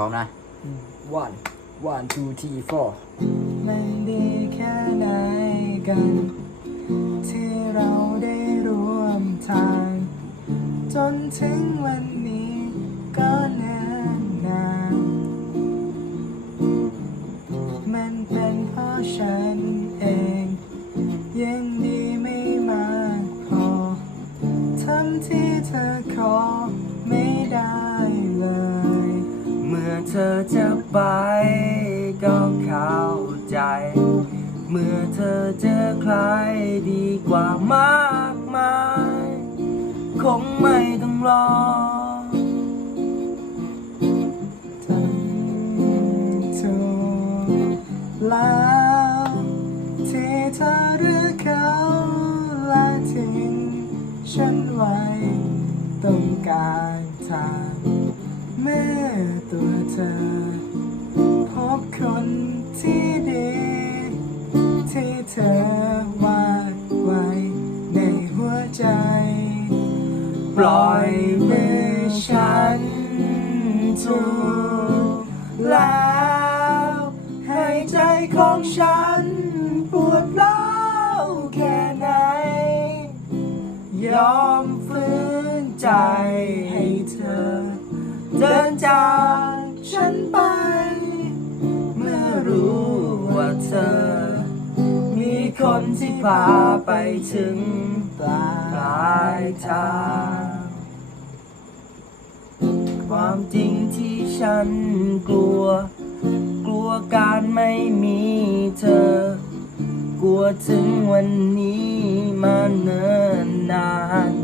พร้อมนะ one one two three four มันดีแค่ไหนกัน ที่เราได้ร่วมทาง จนถึงวันนี้ก็นานนานมันเป็นเพราะฉันเอง ยังดีไม่มากพอทำที่เธอขอไม่ได้เลย เธอจะไปก็เข้าใจ เมื่อเธอเจอใครดีกว่ามากมาย คงไม่ต้องรอทำถูกแล้วที่เธอหรือเขาและทิ้งฉันไว้ตรงกางทาง เมื่อตัวเธอ พบคนที่ดี ที่เธอวาดไว้ในหัวใจ ปล่อยมือฉันถูกแล้วให้ใจของฉันปวดร้า นที่พาไปถึงปลายทาง ความจริงที่ฉันกลัว กลัวการไม่มีเธอ กลัวถึงวันนี้มาเนิ่นนาน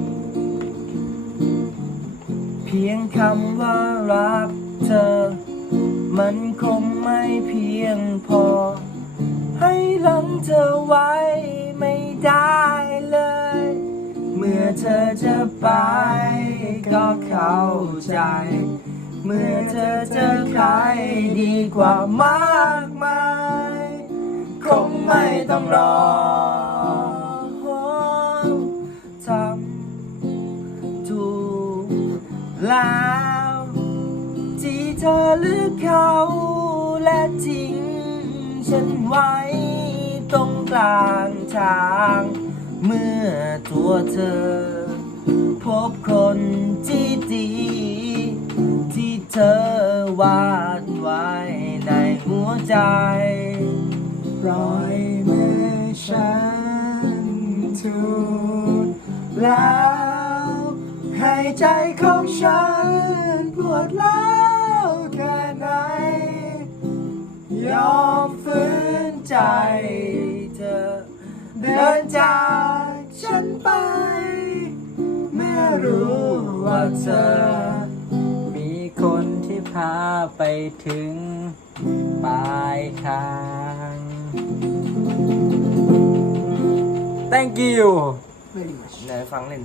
เพียงคำว่ารักเธอ มันคงไม่เพียงพอ ให้หลังเธอไว้ไม่ได้เลย เมื่อเธอจะไปก็เข้าใจ เมื่อเธอเจอใครดีกว่ามากมาย คงไม่ต้องรอทำถูกแล้วที่เธอเลือกเขาและทิ้ง ไว้ตรงกลางทาง เมื่อตัวเธอ พบคนที่ดี ที่เธอวาดไว้ในหัวใจปล่อยมือฉันถูกแล้วให้ใจของฉันปวดร้าว เดินจากฉันไปเมื่อรู้ว่าเธอ มีคนที่พาไปถึงปลายทาง thank you ไม่ดีไหนฟังเล่น